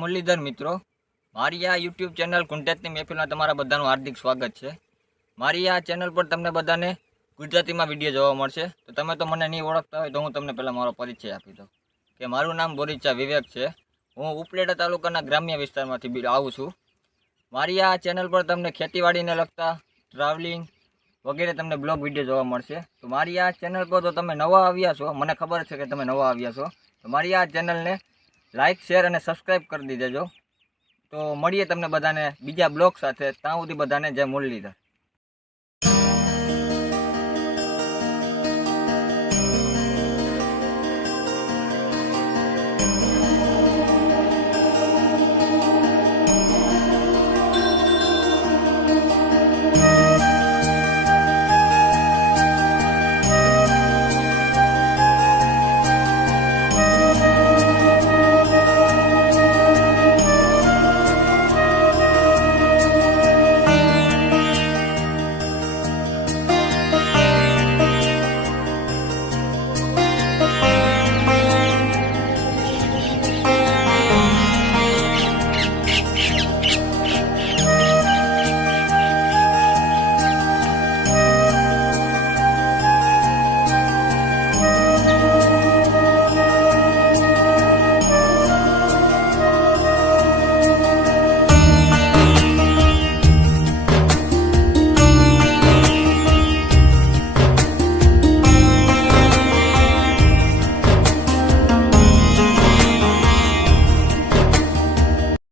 મુરલીધર મિત્રો, મારી આ યુટ્યુબ ચેનલ કુંટેતની મહેફિલમાં તમારા બધાનું હાર્દિક સ્વાગત છે. મારી આ ચેનલ પર તમને બધાને ગુજરાતીમાં વીડિયો જોવા મળશે. તો તમે તો મને નહીં ઓળખતા હોય તો હું તમને પહેલાં મારો પરિચય આપી દઉં. કે મારું નામ બોરીચા વિવેક છે. હું ઉપલેટા તાલુકાના ગ્રામ્ય વિસ્તારમાંથી આવું છું. મારી આ ચેનલ પર તમને ખેતીવાડીને લગતા ટ્રાવેલિંગ વગેરે તમને બ્લોગ વીડિયો જોવા મળશે. તો મારી આ ચેનલ પર તો તમે નવા આવ્યા છો. મને ખબર છે કે તમે નવા આવ્યા છો. તો મારી આ ચેનલને લાઇક શેર અને સબસ્ક્રાઈબ કરી દેજો તો મળીએ તમને બધાને બીજા બ્લોગ સાથે. ત્યાં સુધી બધાને જય મુરલીધર.